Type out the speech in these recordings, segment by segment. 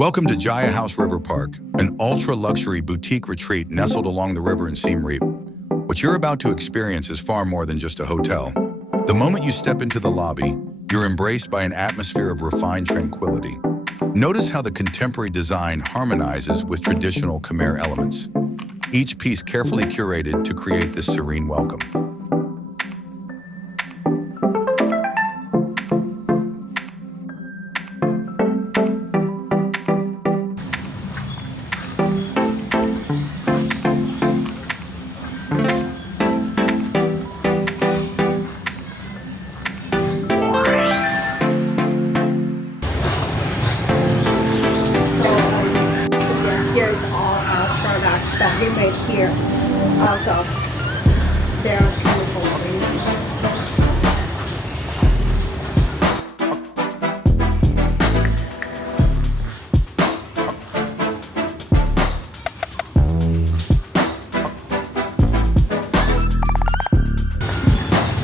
Welcome to Jaya House River Park, an ultra-luxury boutique retreat nestled along the river in Siem Reap. What you're about to experience is far more than just a hotel. The moment you step into the lobby, you're embraced by an atmosphere of refined tranquility. Notice how the contemporary design harmonizes with traditional Khmer elements, each piece carefully curated to create this serene welcome. Here's all our products that we make here. Also, they're beautiful.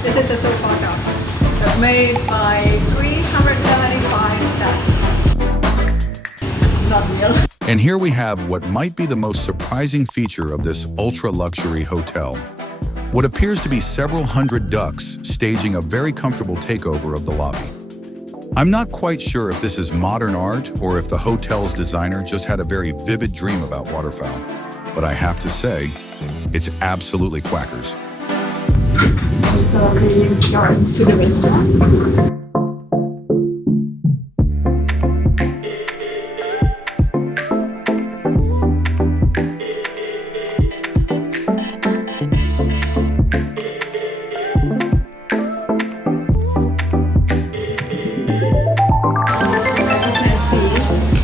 This is a soap product that's made by 375 ducks. Not real. And here we have what might be the most surprising feature of this ultra-luxury hotel. What appears to be several hundred ducks staging a very comfortable takeover of the lobby. I'm not quite sure if this is modern art or if the hotel's designer just had a very vivid dream about waterfowl. But I have to say, it's absolutely quackers. So we go to the restaurant.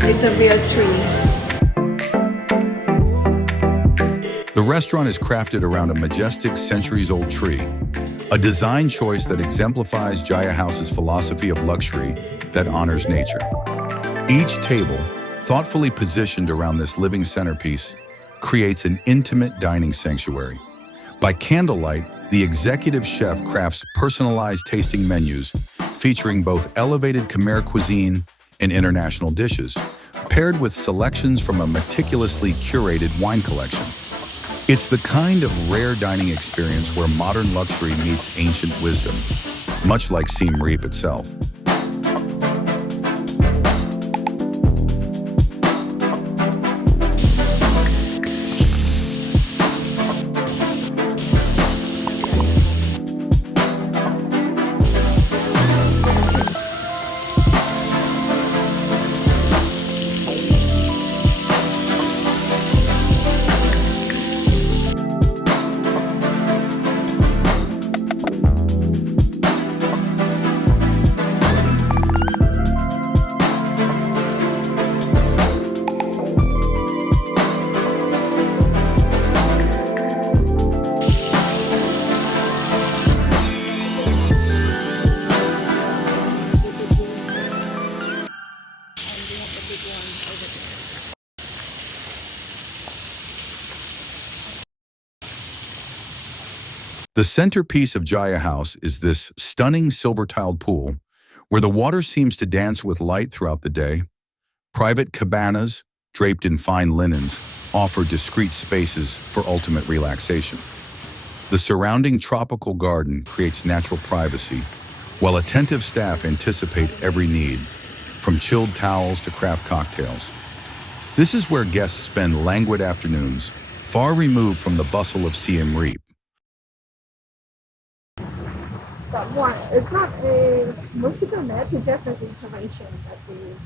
It's a real tree. The restaurant is crafted around a majestic centuries-old tree, a design choice that exemplifies Jaya House's philosophy of luxury that honors nature. Each table, thoughtfully positioned around this living centerpiece, creates an intimate dining sanctuary. By candlelight, the executive chef crafts personalized tasting menus featuring both elevated Khmer cuisine and international dishes, paired with selections from a meticulously curated wine collection. It's the kind of rare dining experience where modern luxury meets ancient wisdom, much like Siem Reap itself. The centerpiece of Jaya House is this stunning silver-tiled pool where the water seems to dance with light throughout the day. Private cabanas, draped in fine linens, offer discreet spaces for ultimate relaxation. The surrounding tropical garden creates natural privacy, while attentive staff anticipate every need, from chilled towels to craft cocktails. This is where guests spend languid afternoons, far removed from the bustle of Siem Reap. But one, it's not a mosquito net, it's just an information that we make.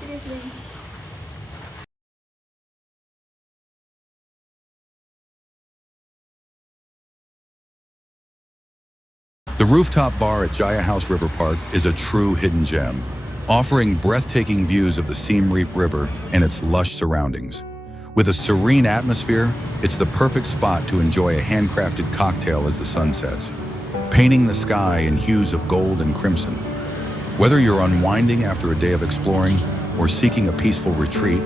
Good evening. The rooftop bar at Jaya House River Park is a true hidden gem, offering breathtaking views of the Siem Reap River and its lush surroundings. With a serene atmosphere, it's the perfect spot to enjoy a handcrafted cocktail as the sun sets, painting the sky in hues of gold and crimson. Whether you're unwinding after a day of exploring or seeking a peaceful retreat,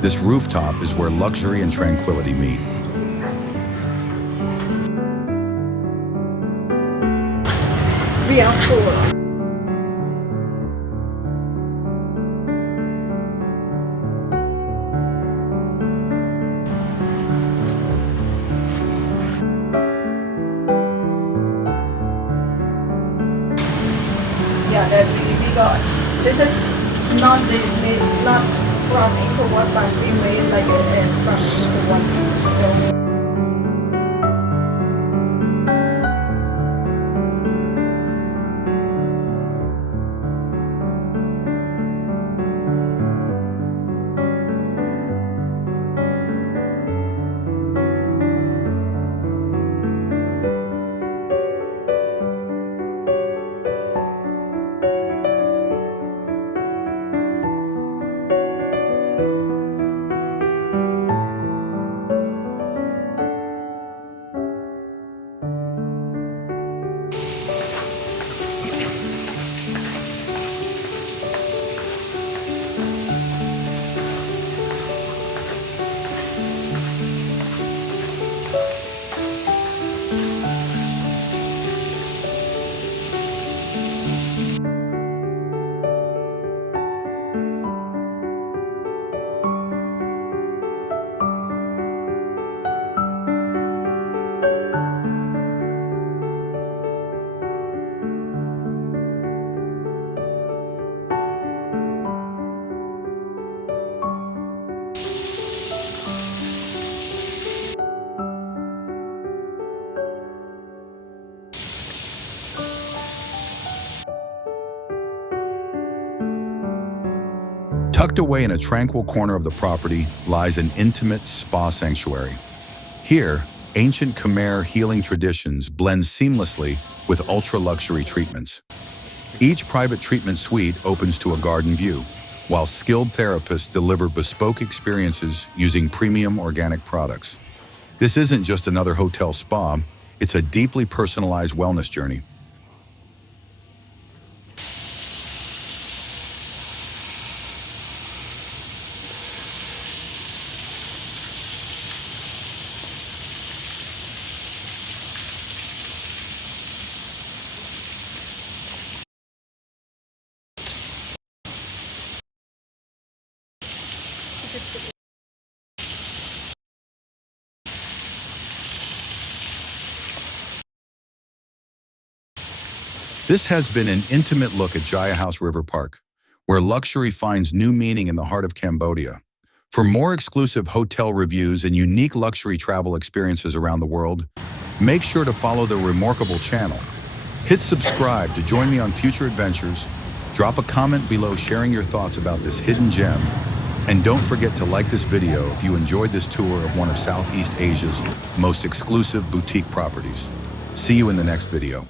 this rooftop is where luxury and tranquility meet. We are full. Yeah, that we got. This is not not from Angkor Wat, but we made like from Angkor Wat stone. Tucked away in a tranquil corner of the property lies an intimate spa sanctuary. Here, ancient Khmer healing traditions blend seamlessly with ultra-luxury treatments. Each private treatment suite opens to a garden view, while skilled therapists deliver bespoke experiences using premium organic products. This isn't just another hotel spa, it's a deeply personalized wellness journey. This has been an intimate look at Jaya House River Park, where luxury finds new meaning in the heart of Cambodia. For more exclusive hotel reviews and unique luxury travel experiences around the world, make sure to follow the Remarkable channel. Hit subscribe to join me on future adventures, drop a comment below sharing your thoughts about this hidden gem, and don't forget to like this video if you enjoyed this tour of one of Southeast Asia's most exclusive boutique properties. See you in the next video.